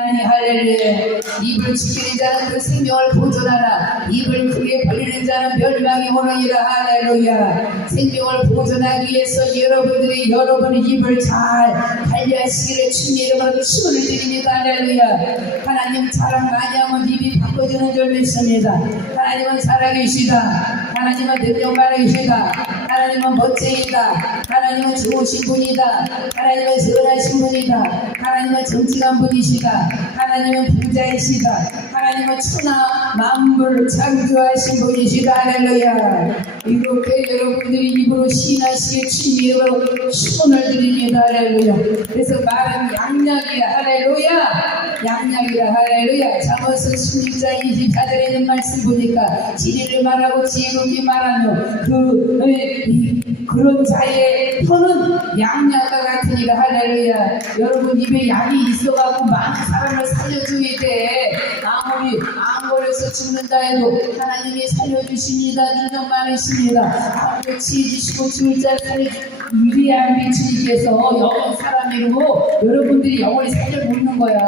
하나님 할렐루야. 입을 지키는 자는 그 생명을 보존하라. 입을 크게 벌리는 자는 멸망이 오느니라. 할렐루야. 생명을 보존하기 위해서 여러분들이 여러분의 입을 잘 관리하시기를 주님 이름으로 축원을 드립니다. 할렐루야. 하나님 자랑 많이 하면 입이 바꿔지는 줄 믿습니다. 하나님은 살아계시다. 하나님은 능력 많으시다. 하나님은 멋쟁이다. 하나님은 좋으신 분이다. 하나님은 선하신 분이다. 하나님은 정직한 분이시다. 하나님은 부자이시다 하나님은 천하 만물 창조하신 분이시다. 할렐루야. 이렇게 여러분들이 입으로 시인하시게 주님 이름으로 축원을 드립니다. 할렐루야. 그래서 말은 양약이야 할렐루야. 양약이라. 할렐루야. 잠언서 16장 24절에 있는 말씀 보니까 진리를 말하고 지혜롭게 말하며 그 이- 그런 자의 혀는 양약과 같으니라. 할렐루야. 여러분 입에 약이 있어갖고 많은 사람 암 걸려서 죽는다 해도 하나님이 살려주십니다. 능력 많으십니다. 아무리 치해주시고 죽을 자를 살려 위대한 미주님께서 영원 사람이고 여러분들이 영원히 살려 놓는 거야